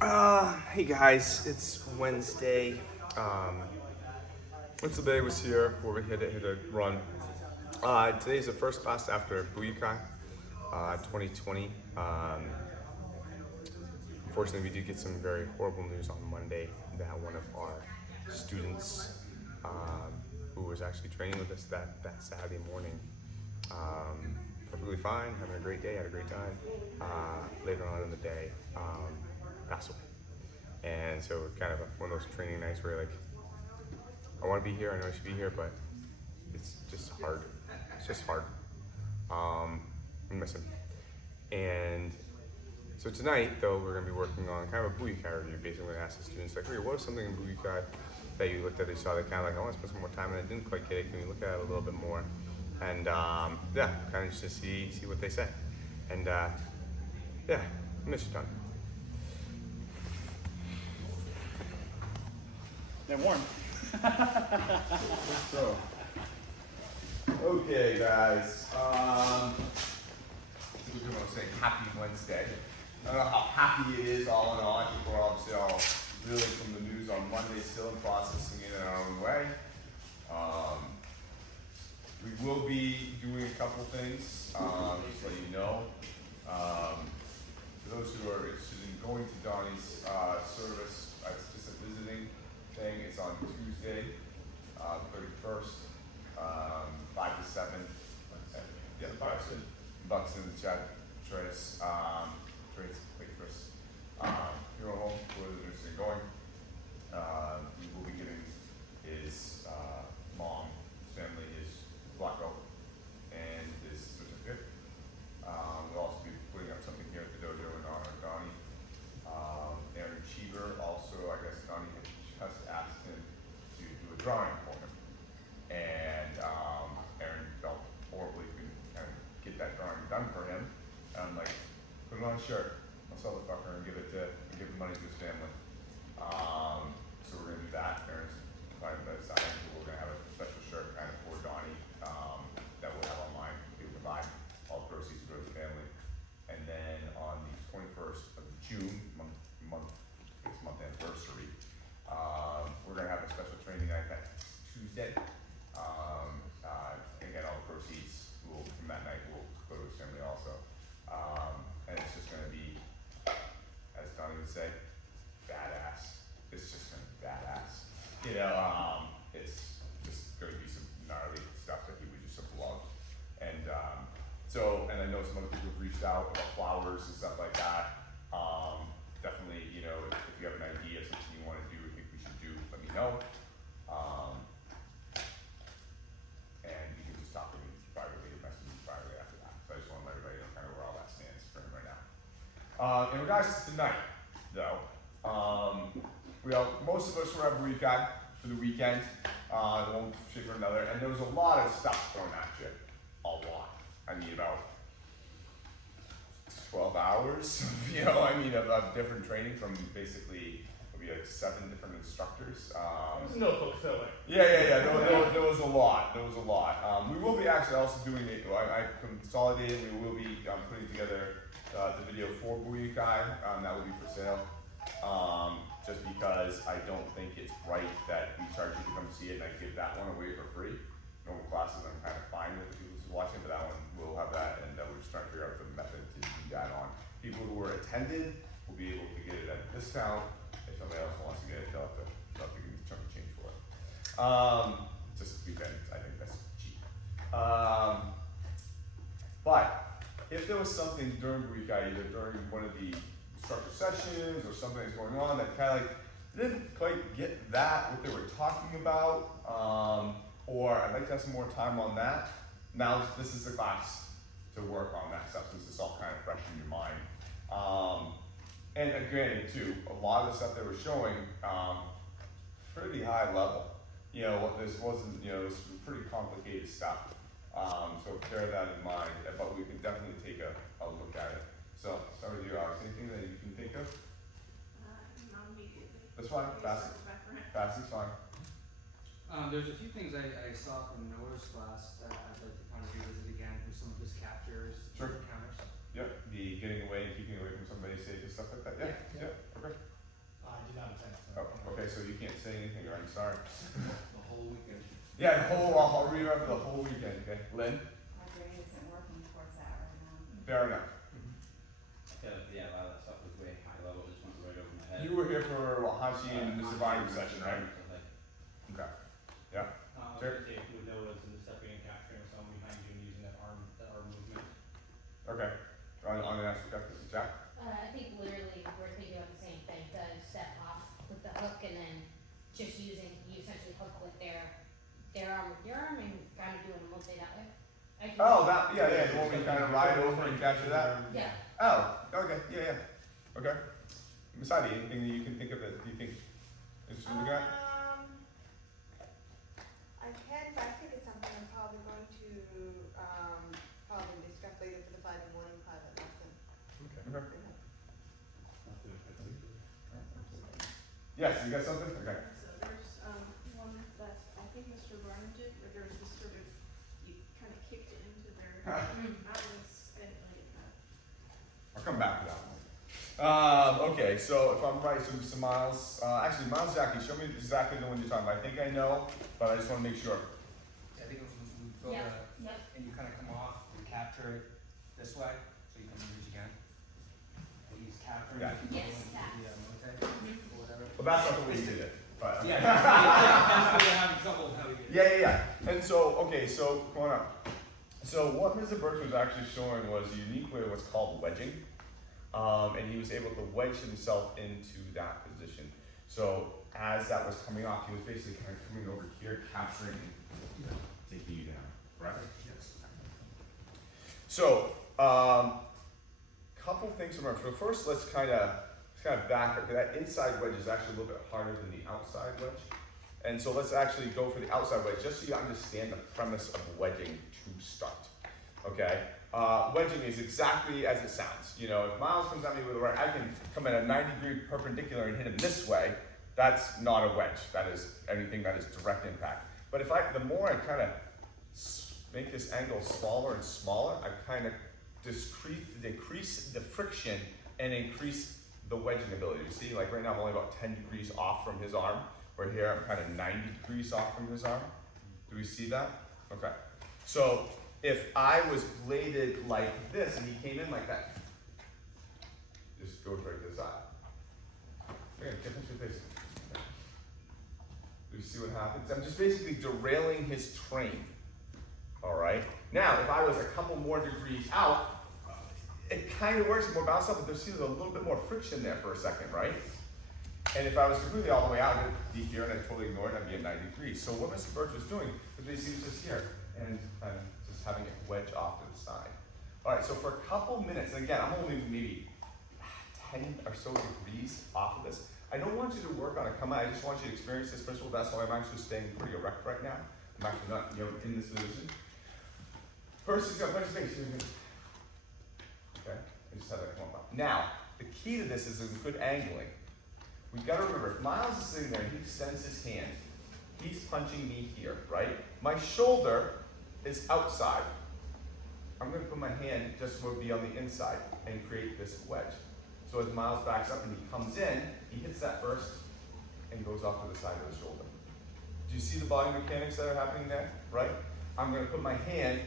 Hey guys, it's Wednesday. Wednesday was here before we hit a run. Today's the first class after BuyuKai 2020. Unfortunately, we did get some very horrible news on Monday that one of our students, who was actually training with us that Saturday morning, perfectly fine, having a great day, had a great time. Later on in the day, passed away. And so kind of one of those training nights where like, I want to be here, I know I should be here, but it's just hard. It's just hard. I miss him. And so tonight, though, we're going to be working on kind of a BuyuKai review. Basically, we're going to ask the students, like, hey, what was something in BuyuKai that you looked at, they saw, that kind of like, I want to spend some more time, and I didn't quite get it. Can we look at it a little bit more? And yeah, kind of just see what they say. And yeah, I miss you, John. They're warm. So, okay, guys. We're going to say happy Wednesday. I don't know how happy it is all in all. I think we're obviously all reeling from the news on Monday, still in processing it in our own way. We will be doing a couple things, just to let you know. For those who are interested in going to Donnie's service, it's just a visiting thing. It's on Tuesday, 31st, 5 to 7. Yeah, 5 to 7. Bucks in the chat, Trace, waitress. Hero home for those interested in going. We will be giving his mom, his family, his black belt and his certificate. We'll also be putting up something here at the dojo in honor of Donnie. Aaron Cheever also, I guess Donnie has asked him to do a drawing for him. And Aaron felt horribly couldn't kind of get that drawing done for him. And I'm like, put it on a shirt. I'll sell the fucker and give the money to his family. So we're gonna do that. Aaron's fine, but I think we're gonna have a special shirt kind of for Donnie that we'll have online. People can buy. All proceeds go to the family. And then on the 21st of June, month anniversary, we're gonna have a special training night that Tuesday. Again, all the proceeds from that night will go to his family also. And it's just gonna be, as Donnie would say, badass. It's just gonna be badass. You know, it's just gonna be some gnarly stuff that he would just have loved. And and I know some other people have reached out about flowers and stuff like that. Definitely, you know, if you have an idea of something you want to do, or think we should do, let me know. And you can just talk to me privately or message me privately after that. So I just want to let everybody know kind of where all that stands for him right now. In regards to tonight, though, most of us were at BuyuKai for the weekend, one shape or another, and there was a lot of stuff thrown at you. A lot. I mean, about 12 hours, of different training from basically, maybe like 7 different instructors. It was notebook filler. Yeah. There was a lot. We will be actually also doing it. I consolidated. We will be putting together the video for BuyuKai. That will be for sale. Just because I don't think it's right that we charge you to come see it and I give that one away for free. Normal classes I'm kind of fine with people who's watching, but that one we'll have that, and we're just trying to figure out the method to do that on. People who were attended will be able to get it at a discount. If somebody else wants to get it, they'll have to give me a chunk of change for it. Just because I think that's cheap. But if there was something during BuyuKai, either during one of the instructor sessions or something that's going on that kind of like didn't quite get what they were talking about, or I'd like to have some more time on that. Now this is the class to work on that stuff, since it's all kind of fresh in your mind. And granted too, a lot of the stuff they were showing, pretty high level. You know, this wasn't, this was pretty complicated stuff. So bear that in mind, but we can definitely take a look at it. So, start with you, Alex. Anything that you can think of? Not immediately. That's fine. Fassy's fine. There's a few things I saw from Noah's class that I'd like to kind of revisit again from some of his captures, Sure. encounters. Yep. The getting away and keeping away from somebody safe and stuff like that. Yeah. Okay. Okay, so you can't say anything, right? Sorry. The whole weekend. Yeah, I'll re-rev the whole weekend, okay? Lynn? My brain isn't working towards that right now. Fair enough. Yeah, a lot of that stuff was way high level, just went right over my head. You were here for what, Hashi and Mr. Volume session, right? Okay. Yeah. Sure. If you would notice in the stepping and capturing someone behind you and using that arm movement. Okay. On the next objective, Jack? I think literally we're thinking about the same thing, the step off with the hook and then just you essentially hook with their arm with your arm and kind of doing a multi that way. Oh, that, yeah, the one we kind of ride over and capture that? Yeah. Oh, okay, yeah. Okay. Masadi, anything that you can think of that you think is looking at? If I think it's something I'm probably going to probably discuss later for the Friday morning private lesson. Okay. Yes, you got something? Okay. So there's, one that I think Mr. Vernon did, where there's this sort of, you kind of kicked it into their mouths, I didn't really get that. I'll come back to that one. Okay, so if I'm right, so Miles, actually Miles, Jackie, show me exactly the one you're talking about. I think I know, but I just want to make sure. I think it was when you go Yep, to, yep. and you kind of come off and capture it this way, so you can reach again. And he's capturing Yeah. it. you go Yes, into that. the, multi, or whatever. Well, that's not the way you did it, but. Yeah, that's what having trouble how we did it. Yeah. And so, okay, so come on up. So what Mr. Birch was actually showing was a unique way of what's called wedging. And he was able to wedge himself into that position. So as that was coming off, he was basically kind of coming over here, capturing and taking you down, right? Yes. So, couple things to remember. So first, let's kind of back up. That inside wedge is actually a little bit harder than the outside wedge. And so let's actually go for the outside wedge, just so you understand the premise of wedging to start. Okay? Wedging is exactly as it sounds. You know, if Miles comes at me with a right, I can come at a 90-degree perpendicular and hit him this way. That's not a wedge. That is anything that is direct impact. But the more I kind of make this angle smaller and smaller, I kind of decrease the friction and increase the wedging ability. You see, like right now I'm only about 10 degrees off from his arm, where here I'm kind of 90 degrees off from his arm. Do we see that? Okay. So if I was bladed like this and he came in like that, just goes right to the side. Okay, get your face. Do you see what happens? I'm just basically derailing his train. All right. Now, if I was a couple more degrees out, it kind of works more bounce up, but there's a little bit more friction there for a second, right? And if I was completely all the way out, it'd be here, and I totally ignored it, I'd be at 90 degrees. So what Mr. Birch was doing was he was just here and just having it wedge off to the side. All right, so for a couple minutes, and again, I'm only maybe 10 or so degrees off of this. I don't want you to work on a come out. I just want you to experience this principle. That's why I'm actually staying pretty erect right now. I'm actually not, in this position. First, he's gonna punch his face. Okay, I just have that come up. Now, the key to this is good angling. We've got to remember, if Miles is sitting there and he extends his hand, he's punching me here, right? My shoulder is outside. I'm going to put my hand just where it would be on the inside and create this wedge. So as Miles backs up and he comes in, he hits that first and goes off to the side of the shoulder. Do you see the body mechanics that are happening there, right? I'm going to put my hand,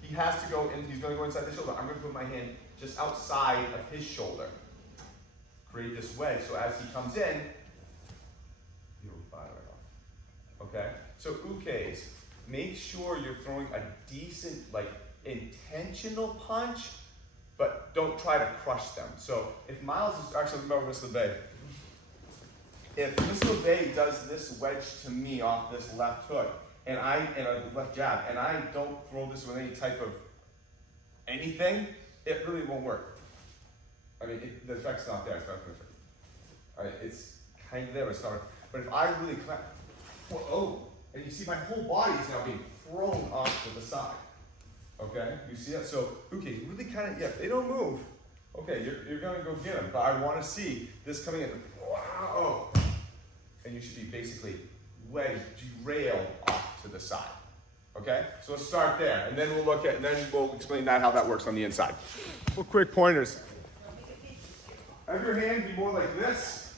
he has to go in, he's going to go inside the shoulder. I'm going to put my hand just outside of his shoulder. Create this wedge, so as he comes in, he'll fire it off. Okay? So ukes, make sure you're throwing a decent, intentional punch, but don't try to crush them. So if Miles is, actually remember Mr. Bay, if Mr. Bay does this wedge to me off this left hook, and a left jab, and I don't throw this with any type of anything, it really won't work. I mean, the effect's not there. It's not going to. Right, it's kind of there. It's not. But if I really come out, and you see my whole body is now being thrown off to the side. Okay, you see that? So, okay, really kind of, they don't move. Okay, you're going to go get them. But I want to see this coming in. Wow! And you should be basically wedged, derailed off to the side. Okay, so let's start there, and then we'll explain how that works on the inside. Well, quick pointers. Have your hand be more like this.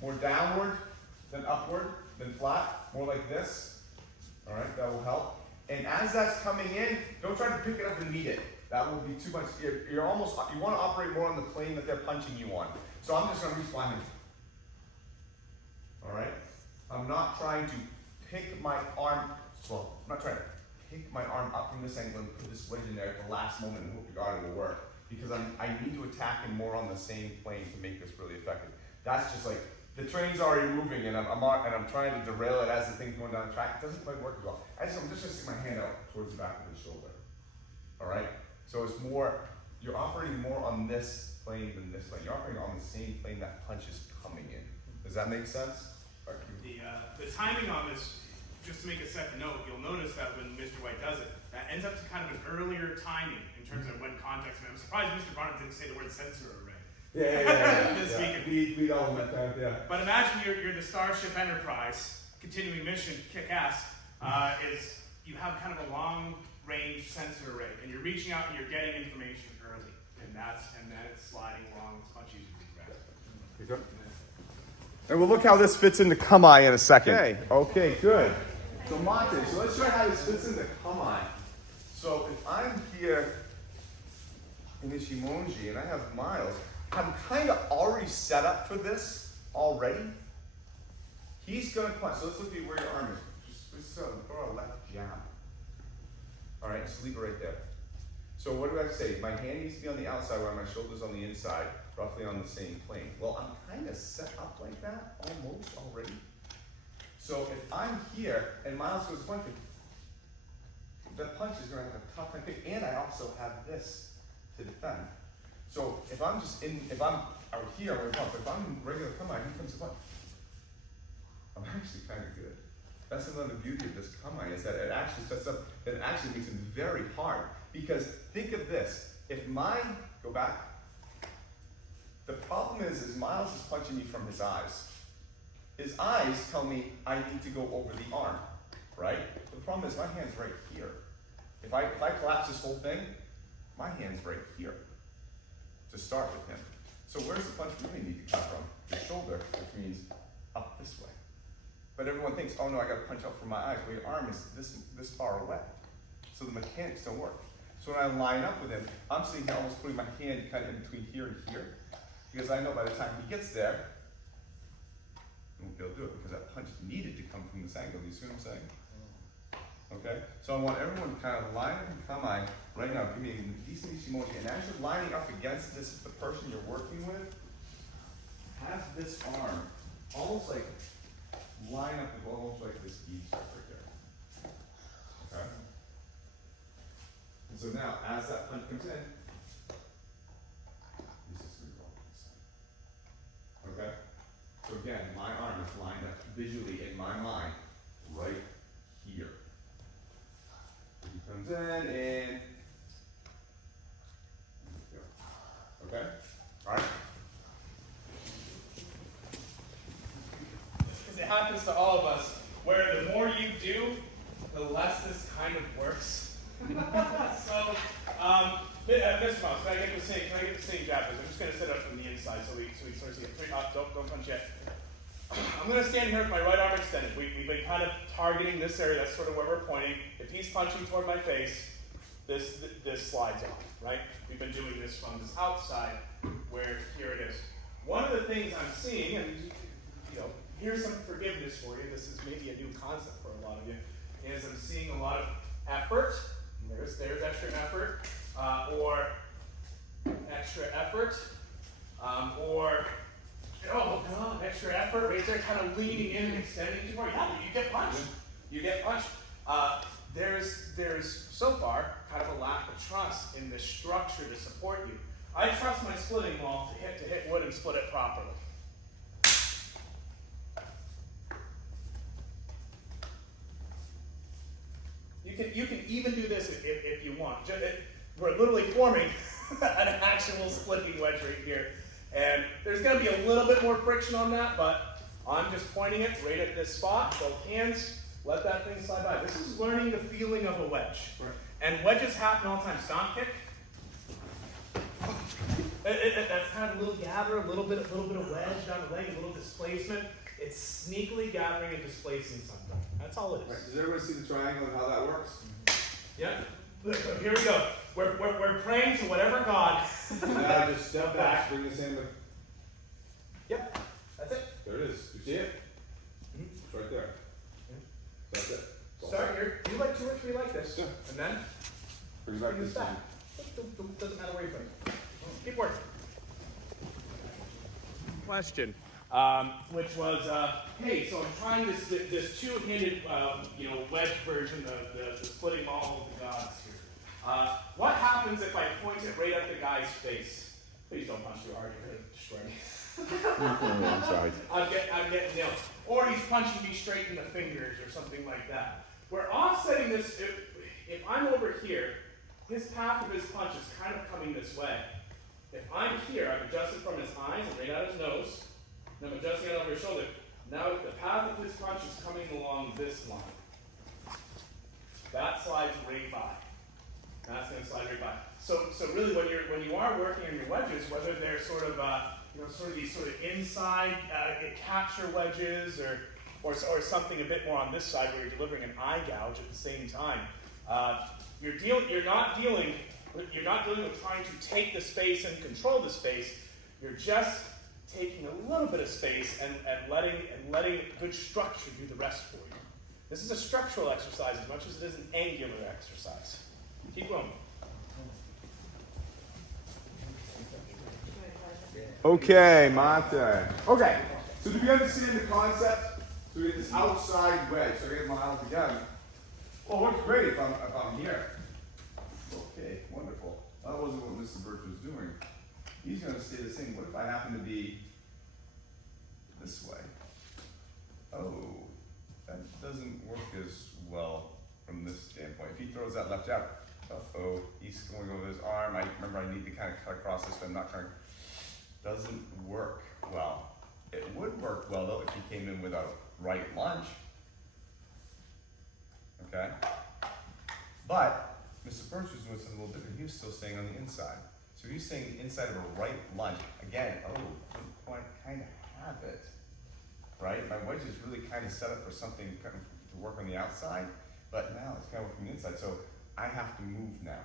More downward than upward, than flat, more like this. All right, that will help. And as that's coming in, don't try to pick it up and meet it. That will be too much. You want to operate more on the plane that they're punching you on. So I'm just going to reach my hand. All right? I'm not trying to pick my arm, well, I'm not trying to pick my arm up from this angle and put this wedge in there at the last moment and hope to God it will work. Because I need to attack him more on the same plane to make this really effective. That's just like, the train's already moving and I'm trying to derail it as the thing's going down the track. It doesn't quite work as well. I'm just going to stick my hand out towards the back of his shoulder. All right? So it's more, you're operating more on this plane than this plane. You're operating on the same plane that punch is coming in. Does that make sense? The timing on this, just to make a second note, you'll notice that when Mr. White does it, that ends up to kind of an earlier timing in terms of when context. I'm surprised Mr. Barnum didn't say the word sensor array. This weekend. We all went that, yeah. But imagine you're the Starship Enterprise, continuing mission, kick ass, is you have kind of a long range sensor array, and you're reaching out and you're getting information early, and then it's sliding along. It's much easier to grasp. You good? And we'll look how this fits into Kamai in a second. Okay, good. So Monte, so let's try how this fits into Kamai. So if I'm here in Ishimonji and I have Miles, I'm kind of already set up for this already. He's going to punch. So let's look at where your arm is. Just throw a left jab. All right, just leave it right there. So what do I say? My hand needs to be on the outside while my shoulder's on the inside, roughly on the same plane. Well, I'm kind of set up like that almost already. So if I'm here and Miles goes punching, that punch is going to have a tough time kicking, and I also have this to defend. So if I'm out here, if I'm in regular Kamai, here comes the punch. I'm actually kind of good. That's another beauty of this Kamai, is that it actually sets up, that it actually makes it very hard. Because think of this, go back. The problem is Miles is punching me from his eyes. His eyes tell me I need to go over the arm, right? The problem is my hand's right here. If I collapse this whole thing, my hand's right here to start with him. So where's the punch really need to come from? The shoulder, which means up this way. But everyone thinks, oh no, I gotta punch out from my eyes. Well, your arm is this far away. So the mechanics don't work. So when I line up with him, I'm sitting here almost putting my hand kind of in between here and here. Because I know by the time he gets there, he won't be able to do it because that punch needed to come from this angle. You see what I'm saying? Okay? So I want everyone to kind of line up in Kamai right now. Give me a decent Ishimoji. And as you're lining up against the person you're working with, have this arm almost like line up with almost like this E right there. Okay? And so now, as that punch comes in, he's just going to go on this side. Okay? So again, my arm is lined up visually in my mind right here. He comes in. Okay? Alright? Because it happens to all of us, where the more you do, the less this kind of works. So, Mr. Mouse, can I get the same jab? I'm just going to sit up from the inside so we sort of see it. Don't punch yet. I'm going to stand here with my right arm extended. We've been kind of targeting this area. That's sort of where we're pointing. If he's punching toward my face, this slides off, right? We've been doing this from this outside, where here it is. One of the things I'm seeing, and here's some forgiveness for you. This is maybe a new concept for a lot of you. Is I'm seeing a lot of effort. There's extra effort, or extra effort, or oh god, extra effort right there, kind of leaning in and extending too far. Yeah, you get punched. You get punched. There's so far kind of a lack of trust in the structure to support you. I trust my splitting wall to hit wood and split it properly. You can even do this if you want. We're literally forming an actual splitting wedge right here. And there's going to be a little bit more friction on that, but I'm just pointing it right at this spot. Both hands, let that thing slide by. This is learning the feeling of a wedge. Right. And wedges happen all the time. Stomp kick. That's kind of a little gather, a little bit of wedge down the leg, a little displacement. It's sneakily gathering and displacing something. That's all it Right, is. does everybody see the triangle and how that works? Yep. Look, here we go. We're praying to whatever God. Now just step back, bring this in with, Yep. That's it. there it is, you see it? Mhm. It's right there. That's it. Start here. Do like 2 or 3 like this, Yeah. and then Bring it back bring to this the back. Doesn't matter where you put it. Keep working. Question, which was, hey, so I'm trying this two-handed, wedge version, the splitting all of the gods here. What happens if I point it right at the guy's face? Please don't punch too hard, you're gonna destroy me. I'm sorry. I'm getting nailed. Or he's punching me straight in the fingers or something like that. We're offsetting this, if I'm over here, his path of his punch is kind of coming this way. If I'm here, I've adjusted from his eyes and right out his nose, and I'm adjusting it over his shoulder. Now the path of his punch is coming along this line. That slides right by. That's going to slide right by. So really, when you are working on your wedges, whether they're sort of these sort of inside capture wedges, or something a bit more on this side where you're delivering an eye gouge at the same time, you're not dealing with trying to take the space and control the space. You're just taking a little bit of space and letting good structure do the rest for you. This is a structural exercise as much as it is an angular exercise. Keep going. Okay, my turn. Okay, so do we understand the concept? So we get this outside wedge, so I get miles again. Well, it works great if I'm here. Okay, wonderful. That wasn't what Mr. Birch was doing. He's gonna stay the same. What if I happen to be this way? Oh, that doesn't work as well from this standpoint. If he throws that left jab, uh-oh, he's going over his arm. I remember I need to kind of cut across this, but I'm not trying. Doesn't work well. It would work well though if he came in with a right lunge. Okay? But Mr. Birch was doing something a little different. He was still staying on the inside. So he's staying inside of a right lunge. Again, didn't quite kind of have it. Right? My wedge is really kind of set up for something kind of to work on the outside, but now it's kind of from the inside. So I have to move now.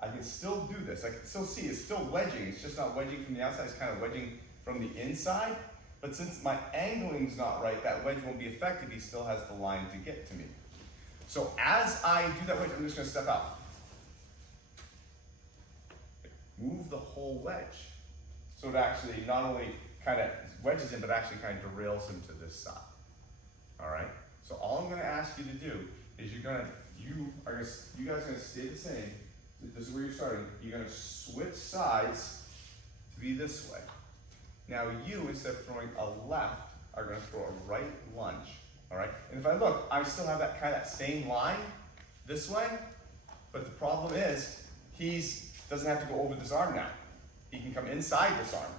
I can still do this. I can still see it's still wedging. It's just not wedging from the outside. It's kind of wedging from the inside. But since my angling's not right, that wedge won't be effective. He still has the line to get to me. So as I do that wedge, I'm just going to step out. Move the whole wedge. So it actually not only kind of wedges in, but actually kind of derails him to this side. All right? So all I'm going to ask you to do is you guys are going to stay the same. This is where you're starting. You're going to switch sides to be this way. Now you, instead of throwing a left, are going to throw a right lunge. All right? And if I look, I still have that kind of that same line this way, but the problem is he doesn't have to go over this arm now. He can come inside this arm.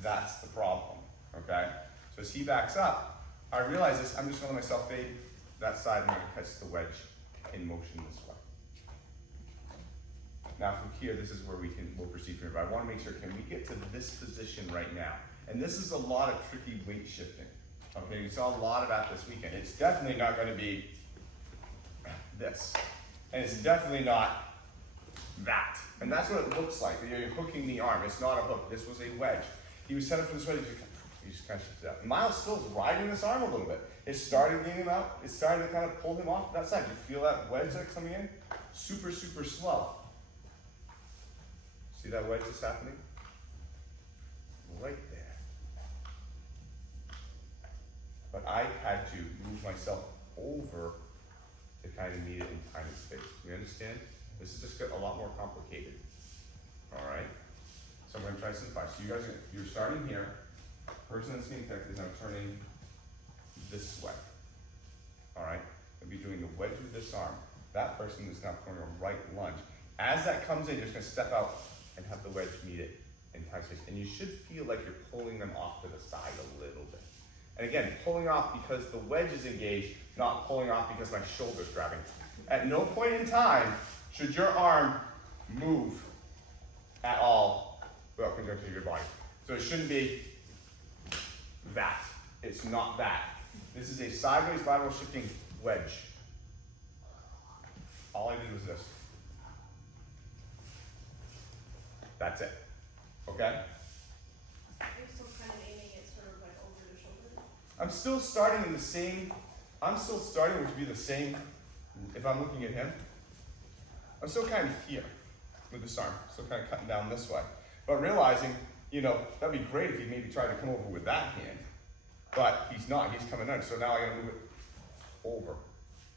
That's the problem. Okay? So as he backs up, I realize this. I'm just going to let myself fade that side and I'm going to catch the wedge in motion this way. Now from here, this is where we'll proceed from here, but I want to make sure, can we get to this position right now? And this is a lot of tricky weight shifting. Okay, we saw a lot of that this weekend. It's definitely not going to be this. And it's definitely not that. And that's what it looks like. You're hooking the arm. It's not a hook. This was a wedge. He was set up for this wedge. He just kind of shifted out. Miles still is riding this arm a little bit. It's starting to lean him out. It's starting to kind of pull him off that side. You feel that wedge that's coming in? Super, super slow. See that wedge that's happening? Right there. But I had to move myself over to kind of meet it in time and space. You understand? This is just a lot more complicated. All right? So I'm going to try to simplify. So you guys, you're starting here. The person that's being affected is now turning this way. All right? I'll be doing the wedge with this arm. That person is now throwing a right lunge. As that comes in, you're just going to step out and have the wedge meet it in time space. And you should feel like you're pulling them off to the side a little bit. And again, pulling off because the wedge is engaged, not pulling off because my shoulder's grabbing. At no point in time should your arm move at all without conjunction of your body. So it shouldn't be that. It's not that. This is a sideways lateral shifting wedge. All I did was this. That's it. Okay? You're still kind of aiming it sort of like over the shoulder. I'm still starting in the same, I'm still starting to be the same, if I'm looking at him. I'm still kind of here with this arm, still kind of cutting down this way. But realizing, that'd be great if he maybe tried to come over with that hand. But he's not, he's coming under, so now I gotta move it over.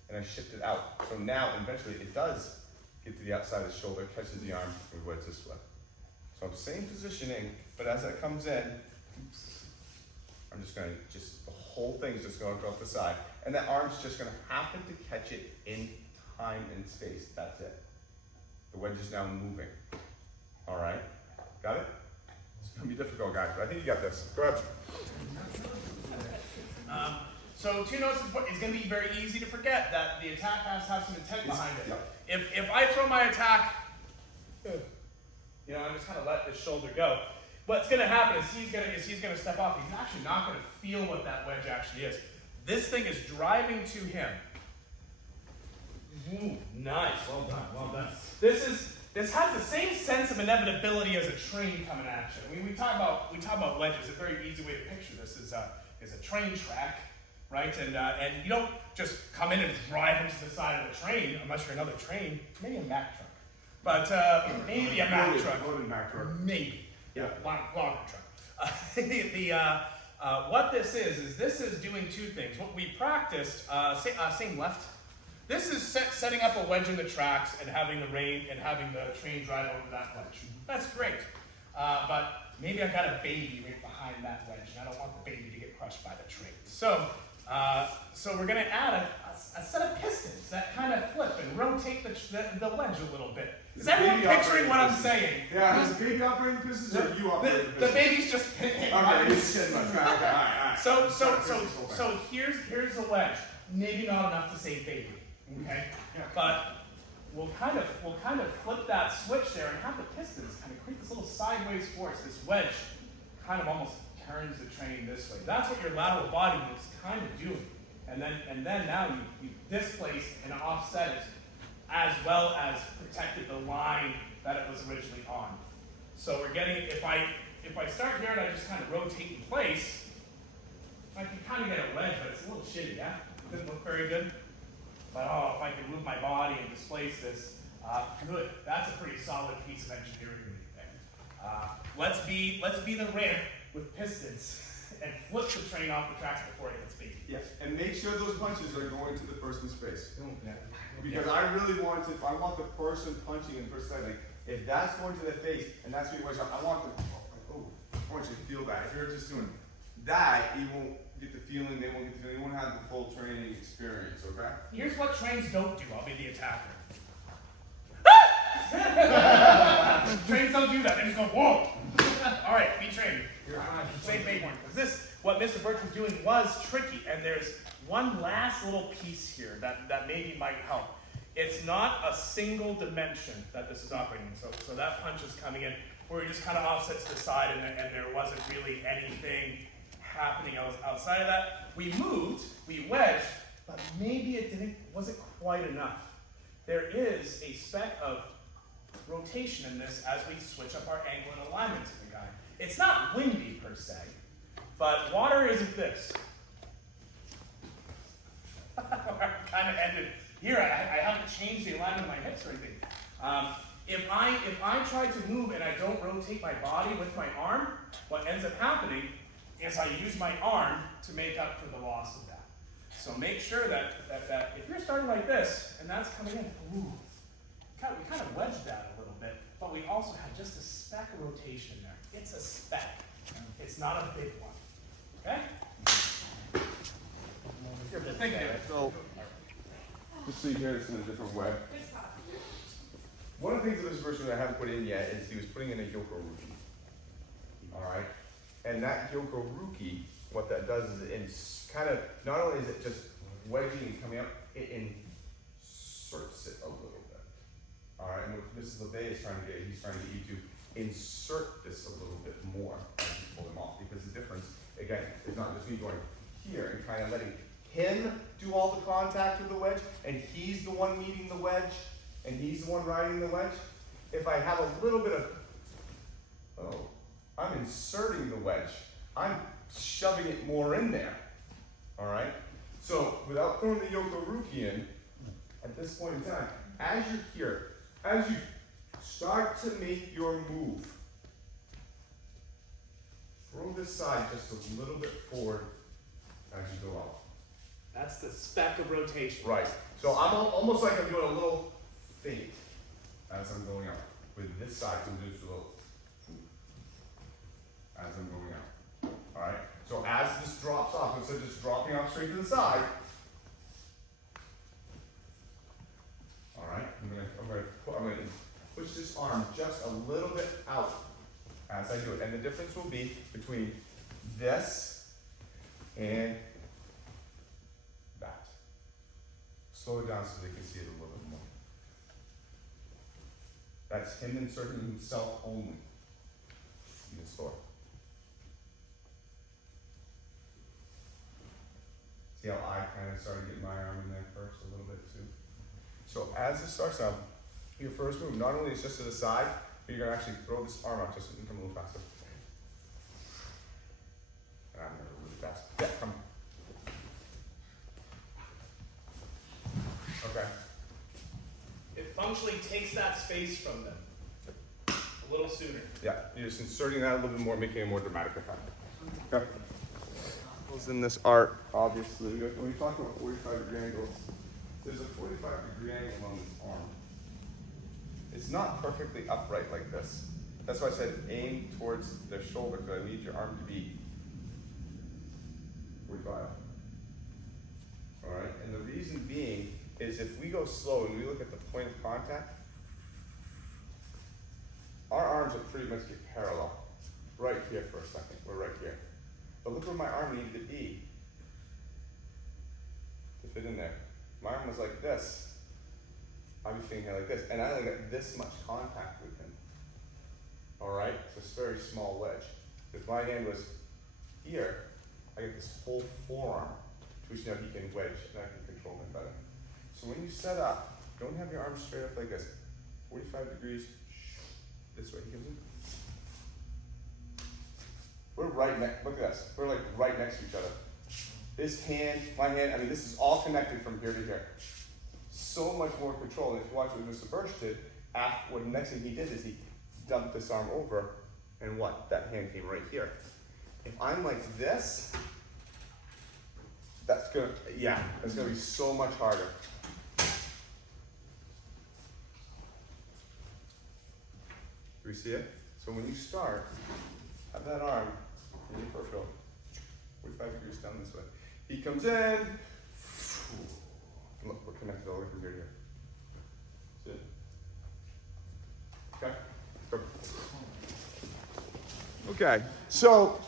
And I shift it out. So now, eventually, it does get to the outside of the shoulder, catches the arm, and wedges this way. So I'm same positioning, but as that comes in, I'm just gonna, the whole thing's just gonna go off the side. And that arm's just gonna happen to catch it in time and space. That's it. The wedge is now moving. All right, got it? It's gonna be difficult, guys, but I think you got this. Go ahead. So 2 notes is going to be very easy to forget that the attack has to have some intent behind it. Yeah. If I throw my attack, I'm just kind of let the shoulder go. What's going to happen is he's going to step off. He's actually not going to feel what that wedge actually is. This thing is driving to him. Ooh, nice, well done, well done. This has the same sense of inevitability as a train coming at you. I mean, we talk about wedges. A very easy way to picture this is a train track, right? And you don't just come in and drive into the side of the train unless you're another train, maybe a Mack truck, but maybe a Mack truck, Loaded Mack truck. maybe, Yeah. longer truck. What this is this is doing 2 things. What we practiced, same left. This is setting up a wedge in the tracks and having the train drive over that wedge. That's great, but maybe I got a baby right behind that wedge, and I don't want the baby to get crushed by the train. So we're going to add a set of pistons that kind of flip and rotate the wedge a little bit. Is everyone picturing what I'm saying? Yeah, is the baby operating pistons or you operating The pistons? baby's just hitting Okay, he's getting much. Okay, all right. So here's the wedge. Maybe not enough to say baby, okay? Yeah. But we'll kind of flip that switch there and have the pistons kind of create this little sideways force. This wedge kind of almost turns the train this way. That's what your lateral body move's kind of doing. And then now you displace and offset it as well as protected the line that it was originally on. So we're getting, if I start here and I just kind of rotate in place, I can kind of get a wedge, but it's a little shitty, yeah? Doesn't look very good. But if I can move my body and displace this, good. That's a pretty solid piece of engineering right there. Let's be the ramp with pistons and flip the train off the tracks before it hits me. Yes, and make sure those punches are going to the person's face. Because I really want I want the person punching in the first side. Like, if that's going to their face and that's what you watch, I want you to feel that. If you're just doing that, you won't get the feeling, they won't get the feeling, you won't have the full training experience, okay? Here's what trains don't do. I'll be the attacker. Trains don't do that. They just go, whoa! All right, be trained. Same one. Because what Mr. Birch was doing was tricky, and there's one last little piece here that maybe might help. It's not a single dimension that this is operating in. So that punch is coming in where it just kind of offsets the side, and there wasn't really anything happening outside of that. We moved, we wedged, but maybe it wasn't quite enough. There is a speck of rotation in this as we switch up our angle and alignment to the guy. It's not windy per se, but water isn't this. I've kind of ended here. I haven't changed the alignment of my hips or anything. If I try to move and I don't rotate my body with my arm, what ends up happening is I use my arm to make up for the loss of that. So make sure that if you're starting like this and that's coming in, we kind of wedged that a little bit, but we also had just a speck of rotation there. It's a speck. It's not a big one. Okay? Thank you. So, just so you hear this in a different way. One of the things of this version that I haven't put in yet is he was putting in a Yokoruki. Alright? And that Yokoruki, what that does is it kind of, not only is it just wedging and coming up, it inserts it a little bit. Alright, and what Mrs. LeBay is trying to get, he's trying to get you to insert this a little bit more as you pull them off, because the difference, again, is not just me going here and kind of letting him do all the contact with the wedge, and he's the one meeting the wedge, and he's the one riding the wedge. If I have a little bit of, oh, I'm inserting the wedge. I'm shoving it more in there, all right? So without throwing the yokoruki in, at this point in time, as you're here, as you start to make your move, throw this side just a little bit forward as you go out. That's the speck of rotation. Right. So I'm almost like I'm doing a little feint as I'm going out. With this side, so I'm just a little as I'm going out. All right. So as this drops off, instead of just dropping off straight to the side, all right, I'm gonna push this arm just a little bit out as I do it, and the difference will be between this and that. Slow it down so they can see it a little bit more. That's him inserting himself only in the store. See how I kind of started getting my arm in there first a little bit too? So as it starts out, your first move, not only is just to the side, but you're gonna actually throw this arm out just so you can come a little faster. And I'm gonna go really fast. Yeah, come. Okay. It functionally takes that space from them a little sooner. Yeah, you're just inserting that a little bit more, making a more dramatic effect. Okay. In this art, obviously, when you talk about 45-degree angles, there's a 45-degree angle on this arm. It's not perfectly upright like this. That's why I said aim towards the shoulder, because I need your arm to be 45. All right, and the reason being is if we go slow and we look at the point of contact, our arms will pretty much get parallel. Right here for a second, we're right here. But look where my arm needed to be to fit in there. My arm was like this. I'd be feeling here like this, and I only got this much contact with him. All right, it's a very small wedge. If my hand was here, I get this whole forearm, which now he can wedge, and I can control him better. So when you set up, don't have your arms straight up like this. 45 degrees, this way. He comes in. We're right next, look at this. We're like right next to each other. This hand, my hand, I mean, this is all connected from here to here. So much more control. And if you watch what Mr. Birch did, what the next thing he did is he dumped this arm over, and what? That hand came right here. If I'm like this, that's gonna be so much harder. Do we see it? So when you start, have that arm in your peripheral, 45 degrees down this way. He comes in, look, we're connected all the way from here to here. See it? Okay, go. Okay, so,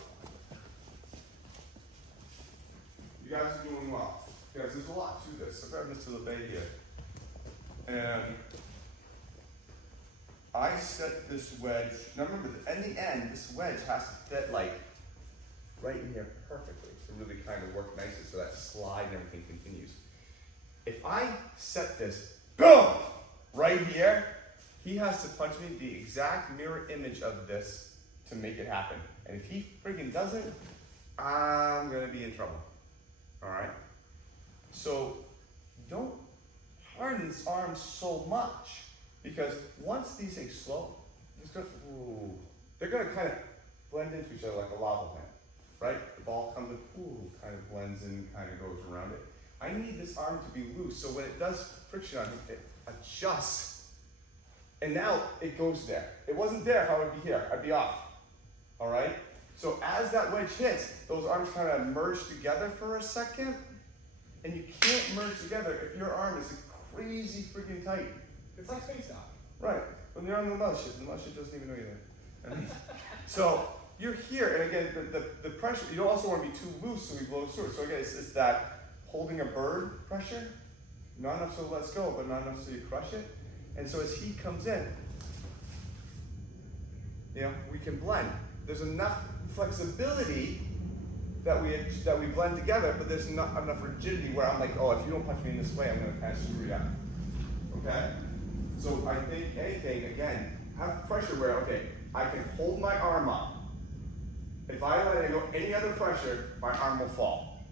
you guys are doing well. Guys, there's a lot to this. I've got Mr. LeBay here. And I set this wedge, now remember, in the end, this wedge has to fit like right in here perfectly to really kind of work nicely so that slide and everything continues. If I set this, boom, right here, he has to punch me the exact mirror image of this to make it happen. And if he freaking doesn't, I'm gonna be in trouble, all right? So don't harden this arm so much. Because once these things slow, they're gonna kind of blend into each other like a lava lamp, right? The ball comes in, kind of blends in, kind of goes around it. I need this arm to be loose, so when it does friction on it, it adjusts. And now it goes there. It wasn't there if I would be here, I'd be off, all right? So as that wedge hits, those arms kind of merge together for a second, and you can't merge together if your arm is crazy freaking tight. It's like space dock. Right. When you're on the mothership doesn't even know you're there. So you're here, and again, the pressure, you don't also want to be too loose so we blow through it. So again, it's that holding a bird pressure. Not enough so it lets go, but not enough so you crush it. And so as he comes in, we can blend. There's enough flexibility that we blend together, but there's not enough rigidity where I'm like, oh, if you don't punch me in this way, I'm gonna kind of screw you up. Okay? So I think anything, again, have pressure where, okay, I can hold my arm up. If I let it go any other pressure, my arm will fall.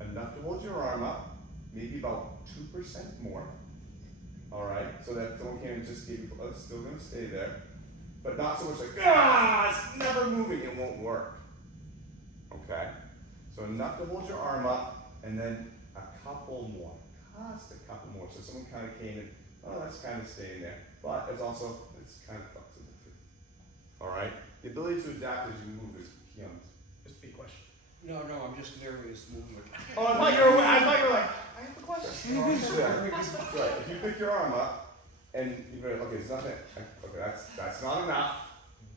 Enough to hold your arm up, maybe about 2% more. All right, so that someone can't just keep it's still gonna stay there. But not so much like, it's never moving, it won't work. Okay? So enough to hold your arm up, and then a couple more. Just a couple more. So someone kind of came in, that's kind of staying there. But it's also, it's kind of flexible too. All right? The ability to adapt as you move is key on this. Just be question. No, I'm just nervous movement. Oh, I thought you were like, I have a question. Right. If you pick your arm up, and you go, okay, it's nothing. Okay, that's not enough.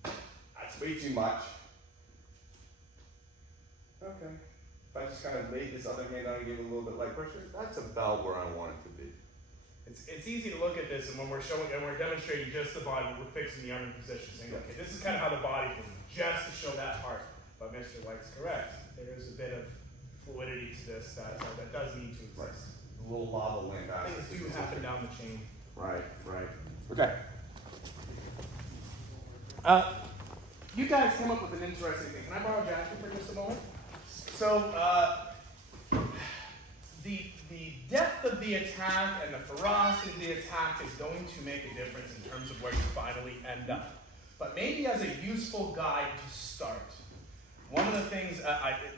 That's way too much. Okay. If I just kind of laid this other hand on and give it a little bit light pressure, that's about where I want it to be. It's easy to look at this, and when we're showing and we're demonstrating just the body, we're fixing the arm in position, saying, okay, this is kind of how the body moves, just to show that part. But Mr. White's correct. There is a bit of fluidity to this that does need to exist. A little lava lamp out. Things do happen down the chain. Right. Okay. You guys came up with an interesting thing. Can I borrow Jackie for just a moment? So, the depth of the attack and the ferocity of the attack is going to make a difference in terms of where you finally end up. But maybe as a useful guide to start, one of the things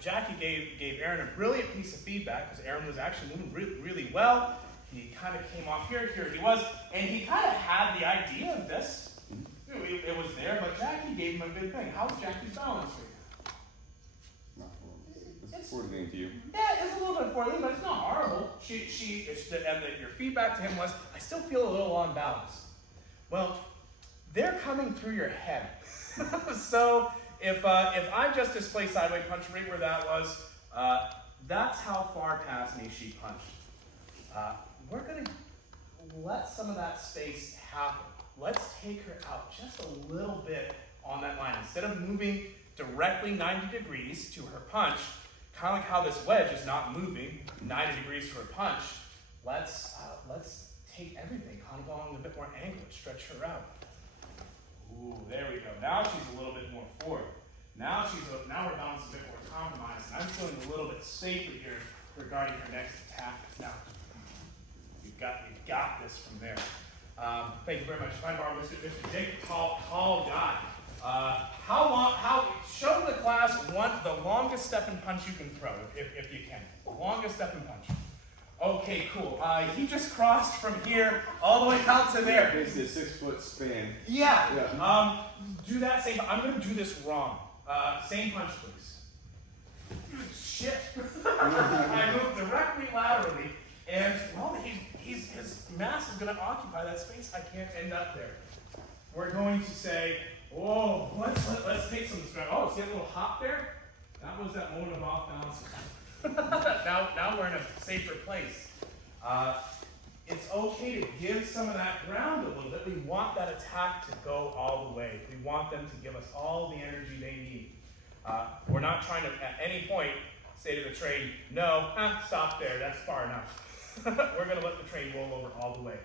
Jackie gave Aaron a brilliant piece of feedback because Aaron was actually moving really well. He kind of came off here he was, and he kind of had the idea of this. It was there, but Jackie gave him a good thing. How's Jackie's balance right now? It's coordinating to you. Yeah, it's a little bit poorly, but it's not horrible. Your feedback to him was, I still feel a little unbalanced. Well, they're coming through your head. So if I just display sideways punch right where that was, that's how far past me she punched. We're gonna let some of that space happen. Let's take her out just a little bit on that line. Instead of moving directly 90 degrees to her punch, kind of like how this wedge is not moving 90 degrees to her punch, let's take everything kind of on a bit more angle, stretch her out. Ooh, there we go. Now she's a little bit more forward. Now her balance is a bit more compromised. And I'm feeling a little bit safer here regarding her next attack. Now, we've got this from there. Thank you very much. Fine bar, Mr. Jake, tall guy. Show the class the longest step and punch you can throw, if you can. The longest step and punch. Okay, cool. He just crossed from here all the way out to there. Basically a 6 foot span. Yeah. Do that same. I'm gonna do this wrong. Same punch, please. Shit. I moved directly laterally, and well, his mass is gonna occupy that space. I can't end up there. We're going to say, whoa, let's take some strength. Oh, see that little hop there? That was that moment of off balance. now we're in a safer place. It's okay to give some of that ground a little bit. We want that attack to go all the way. We want them to give us all the energy they need. We're not trying to, at any point, say to the train, no, stop there, that's far enough. We're going to let the train roll over all the way.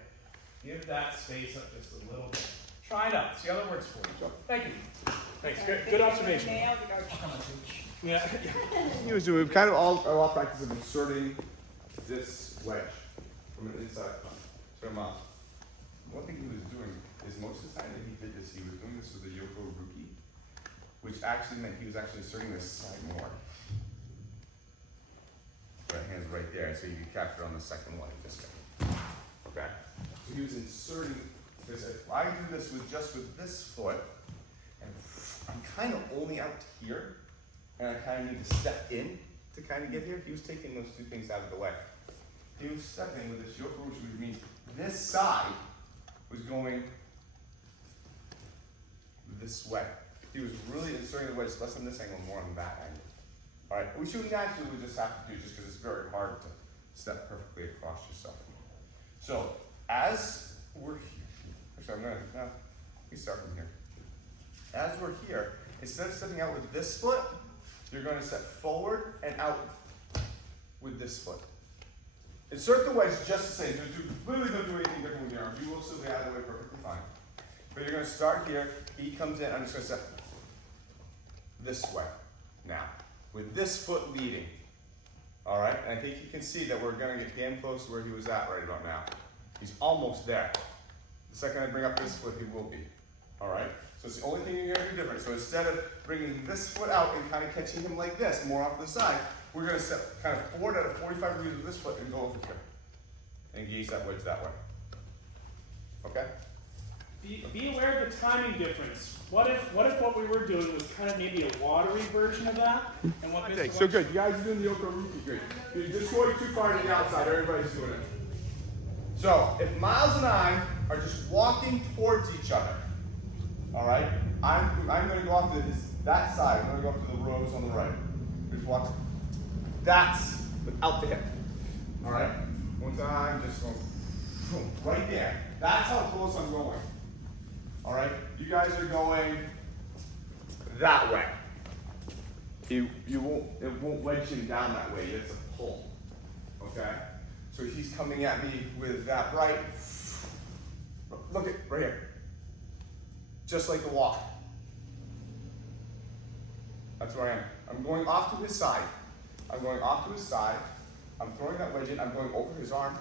Give that space up just a little bit. Try it out. See how that works for you. Thank you. Thanks. Good observation. Yeah. He was doing kind of all practice of inserting this wedge from an inside punch. So one thing he was doing is most of the time that he did this, he was doing this with a Yoko Ruki, which actually meant he was actually inserting this side more. Right hand's right there, so you can capture on the second one. This guy. Okay. So he was inserting this. If I do this with this foot, and I'm kind of only out to here, and I kind of need to step in to kind of get here. He was taking those two things out of the way. He was stepping with this Yoko Ruki, which means this side was going this way. He was really inserting the wedge less on this angle, more on that angle. All right, which you naturally would just have to do just because it's very hard to step perfectly across yourself. So as we're here, actually I'm gonna, we start from here. as we're here, instead of stepping out with this foot, you're going to step forward and out with this foot. Insert the wedge just the same. Literally don't do anything different with your arms. You will still be out of the way perfectly fine. But you're going to start here. He comes in. I'm just going to step this way now, with this foot leading. All right? And I think you can see that we're going to get damn close to where he was at right about now. He's almost there. The second I bring up this foot, he will be. All right? So it's the only thing you're going to do different. So instead of bringing this foot out and kind of catching him like this, more off to the side, we're going to step kind of forward at a 45 degrees with this foot and go over here. And engage that wedge that way. Okay? Be aware of the timing difference. What if what we were doing was kind of maybe a watery version of that? And what Okay, so good. You guys are doing the Yoko Ruki great. You're just going too far to the outside. Everybody's doing it. So if Miles and I are just walking towards each other, all right, I'm going to go off to that side. I'm going to go off to the rose on the right. Just walk. That's without the hip. All right. One time, just go boom, right there. That's how close I'm going. All right. You guys are going that way. It won't wedge him down that way. It's a pull. Okay. So he's coming at me with that right. Look at right here. Just like the walk. That's where I am. I'm going off to his side. I'm going off to his side. I'm throwing that wedge in. I'm going over his arm.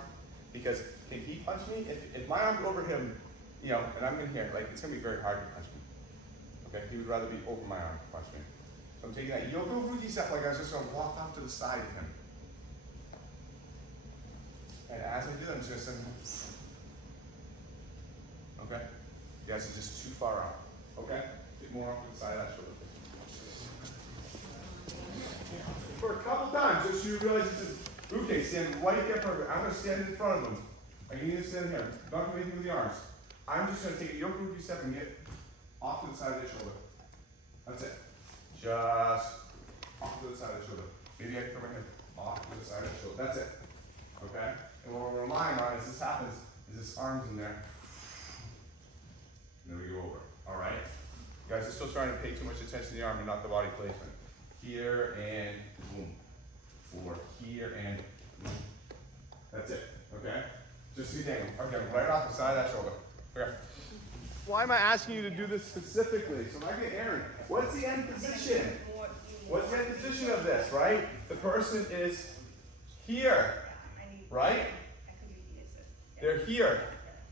Because if he punch me, if my arm's over him, you know, and I'm in here, like, it's going to be very hard to punch me. Okay? He would rather be over my arm to punch me. So I'm taking that Yoko Ruki step like I was just going to walk off to the side of him. And as I do that, I'm just going to send him. Okay? You guys are just too far out. Okay? Get more off to the side of that shoulder. For a couple times, just so you realize this is, okay, stand right there perfect. I'm going to stand in front of him. Like you need to stand here. Not doing anything with the arms. I'm just going to take a Yoko Ruki step and get off to the side of the shoulder. That's it. Just off to the side of the shoulder. Maybe I can throw my head off to the side of the shoulder. That's it. Okay? And what we're relying on as this happens is this arm's in there. And then we go over. Alright? You guys are still trying to pay too much attention to the arm and not the body placement. Here and boom. Or here and boom. That's it. Okay? Just see thing. Okay, right off the side of that shoulder. Okay. Why am I asking you to do this specifically? So if I get Aaron, what's the end position? What's the end position of this, right? The person is here, right? They're here.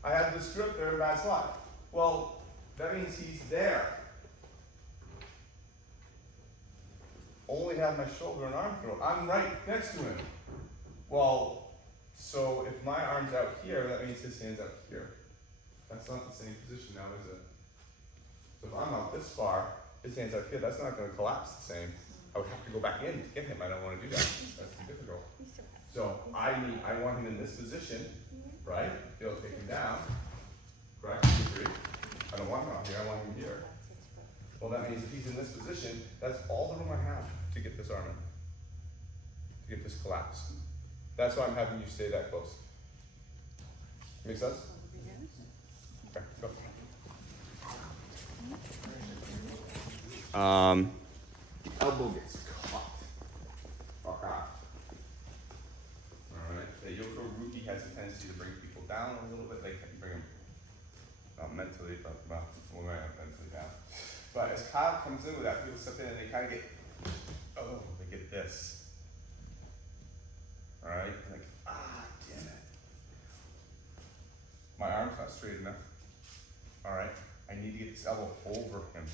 I have this strip, they're in a bad spot. Well, that means he's there. Only have my shoulder and arm thrown. I'm right next to him. Well, so if my arm's out here, that means his hand's out here. That's not the same position now, is it? So if I'm out this far, his hand's out here, that's not going to collapse the same. I would have to go back in to get him. I don't want to do that. That's too difficult. So I want him in this position, right? He'll take him down. Correct? You agree? I don't want him out here. I want him here. Well, that means if he's in this position, that's all the room I have to get this arm in, to get this collapse. That's why I'm having you stay that close. Make sense? Okay, go. The elbow gets caught. Fuck off. Alright. The Yoko Ruki has a tendency to bring people down a little bit. Like, you bring them, not mentally, but mentally down. But as Kyle comes in with that, people step in and they kind of get, they get this. Alright? Like, damn it. My arm's not straight enough. Alright? I need to get this elbow over him.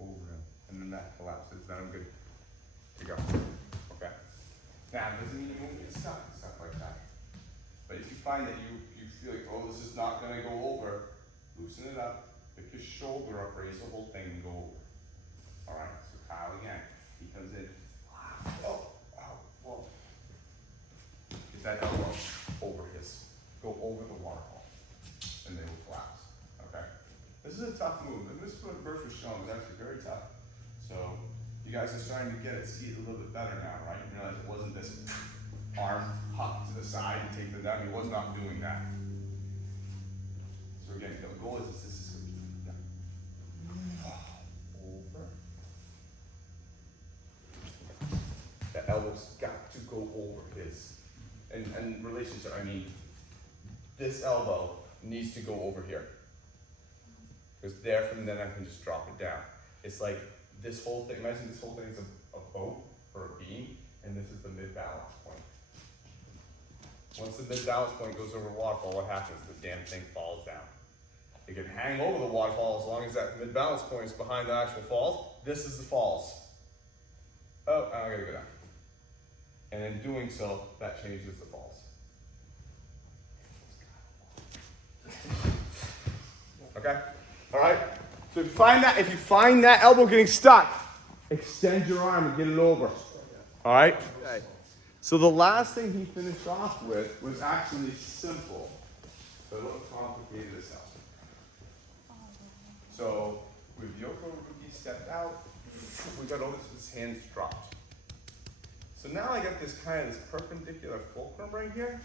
Over him. And then that collapses. Then I'm good to go. Okay? Now, it doesn't mean you won't get stuck and stuff like that. But if you find that you feel like, oh, this is not going to go over, loosen it up. Pick your shoulder up, raise the whole thing, and go over. Alright, so Kyle again. He comes in. Whoa. Get that elbow over his. Go over the waterfall. And they will collapse. Okay? This is a tough move. And this is what Bert was showing. It's actually very tough. So you guys are starting to see it a little bit better now, right? You realize it wasn't this arm hop to the side and take them down. He was not doing that. So again, the goal is this is over. The elbow's got to go over his. And relationship, I mean, this elbow needs to go over here. Because there from then I can just drop it down. It's like this whole thing, imagine this whole thing is a boat or a beam, and this is the mid-balance point. Once the mid-balance point goes over a waterfall, what happens? The damn thing falls down. It can hang over the waterfall as long as that mid-balance point is behind the actual falls. This is the falls. Oh, I gotta go down. And in doing so, that changes the falls. Okay? Alright? So if you find that elbow getting stuck, extend your arm and get it over. Alright? Okay. So the last thing he finished off with was actually simple, but look how complicated this out. So with Yoko Ruki stepped out, we got over to his hands dropped. So now I got this kind of this perpendicular fulcrum right here.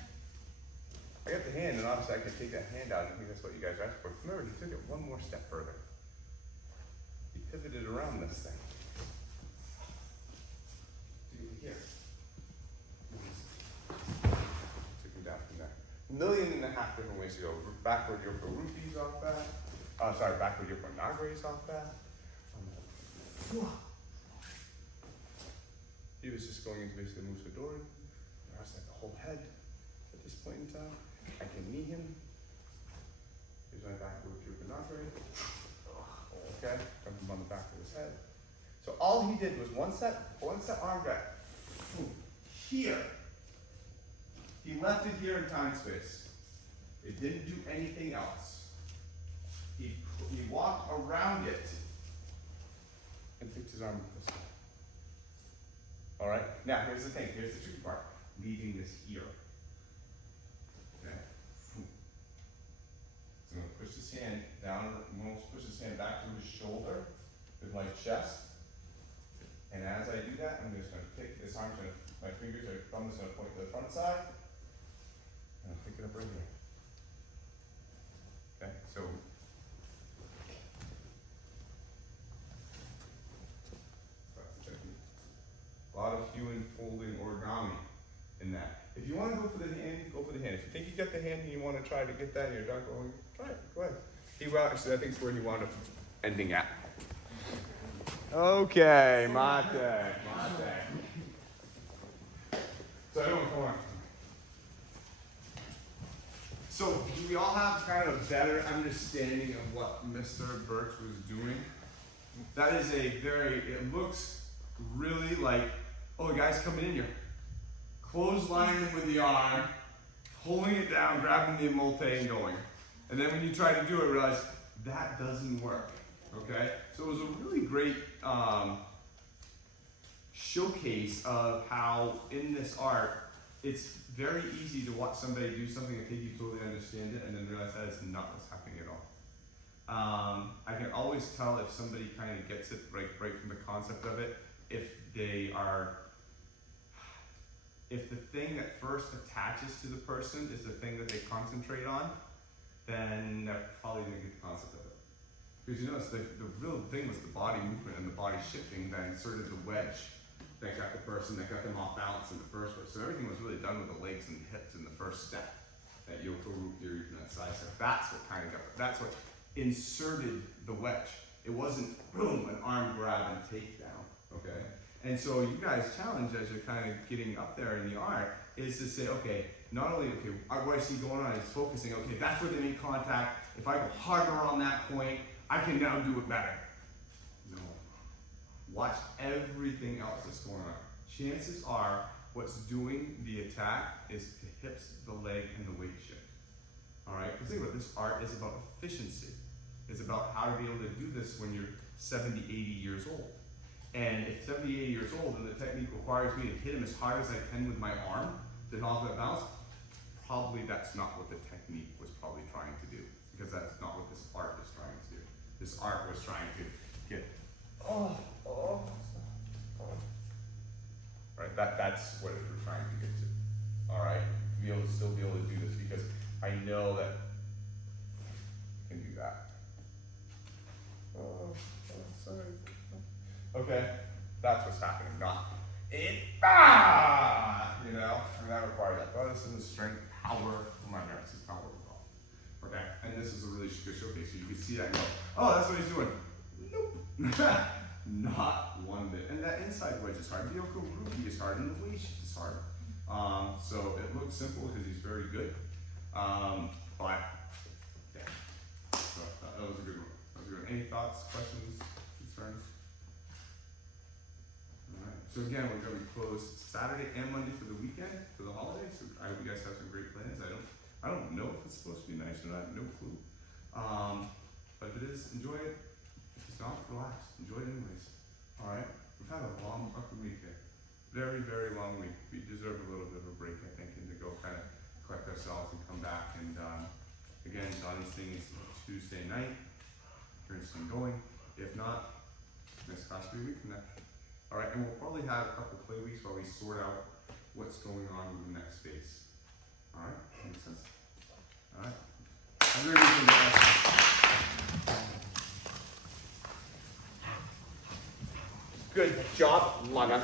I got the hand, and obviously I can take that hand out, and I think that's what you guys asked for. Remember, he took it one more step further. He pivoted around this thing. To get here. Took him down from there. 1.5 million different ways to go. Backward Yoko Ruki's off that. Backward Yoko Nagre's off that. He was just going into basically Musadori. I was like the whole head at this point in time. I can knee him. Here's my backward Yoko Nagre. Okay, come him on the back of his head. So all he did was once that arm got here, he left it here in time space. It didn't do anything else. He walked around it and fixed his arm this way. All right. Now here's the thing. Here's the tricky part. Leaving this here. Okay. So I'm gonna push this hand down. I'm gonna push this hand back to his shoulder with my chest. And as I do that, I'm just gonna pick this arm. My fingers or thumb is gonna point to the front side. And I'll pick it up right here. Okay. So. A lot of hewing, folding, origami in that. If you want to go for the hand, go for the hand. If you think you got the hand and you want to try to get that and you're not going, try it, go ahead. Actually, I think it's where he wound up ending at. Okay, mate. So everyone, come on. So we all have kind of a better understanding of what Mr. Birch was doing. That is it looks really like, oh, the guy's coming in here. Clotheslining with the arm, holding it down, grabbing the emote and going. And then when you try to do it, realize that doesn't work, okay? So it was a really great showcase of how in this art, it's very easy to watch somebody do something and think you totally understand it and then realize that is not what's happening at all. I can always tell if somebody kind of gets it right from the concept of it, if the thing that first attaches to the person is the thing that they concentrate on, then they're probably gonna get the concept of it. Because you notice the real thing was the body movement and the body shifting that inserted the wedge that got the person, that got them off balance in the first place. So everything was really done with the legs and the hips in the first step. That Yoko Ruki or even that side step. That's what inserted the wedge. It wasn't boom, an arm grab and takedown, okay? And so you guys' challenge as you're kind of getting up there in the art is to say, okay, not only, what I see going on is focusing, okay, that's where they make contact. If I go harder on that point, I can now do it better. No. Watch everything else that's going on. Chances are what's doing the attack is the hips, the leg, and the weight shift. All right? Because think about it, this art is about efficiency. It's about how to be able to do this when you're 70, 80 years old. And if 70, 80 years old and the technique requires me to hit him as hard as I can with my arm to knock that bounce, probably that's not what the technique was probably trying to do. Because that's not what this art was trying to do. This art was trying to get, right? That's what it was trying to get to. All right? To be able to still be able to do this because I know that I can do that. sorry. Okay, that's what's happening, not it. You know, and that requires athleticism, strength, power. Oh my God, this is power involved. Okay, and this is a really good showcase. So you can see that and go, oh, that's what he's doing. Nope. Not one bit. And that inside wedge is hard. BuyuKai Ruby is hard, and the way shift is hard. So it looks simple because he's very good. But yeah, so that was a good one. That was a good one. Any thoughts, questions, concerns? All right. So again, we're going to be closed Saturday and Monday for the weekend for the holidays. So I hope you guys have some great plans. I don't know if it's supposed to be nice or not. No clue. But if it is, enjoy it. If it's not, relax. Enjoy it anyways. All right. We've had a long fucking weekend. Very, very long week. We deserve a little bit of a break, I think, and to go kind of collect ourselves and come back. And again, Donnie's thing is Tuesday night. If you're interested in going. If not, next class will be a week from now. All right, and we'll probably have a couple play weeks while we sort out what's going on with the next phase. All right, makes sense. All right. Have a great weekend, guys. Good job, Lana.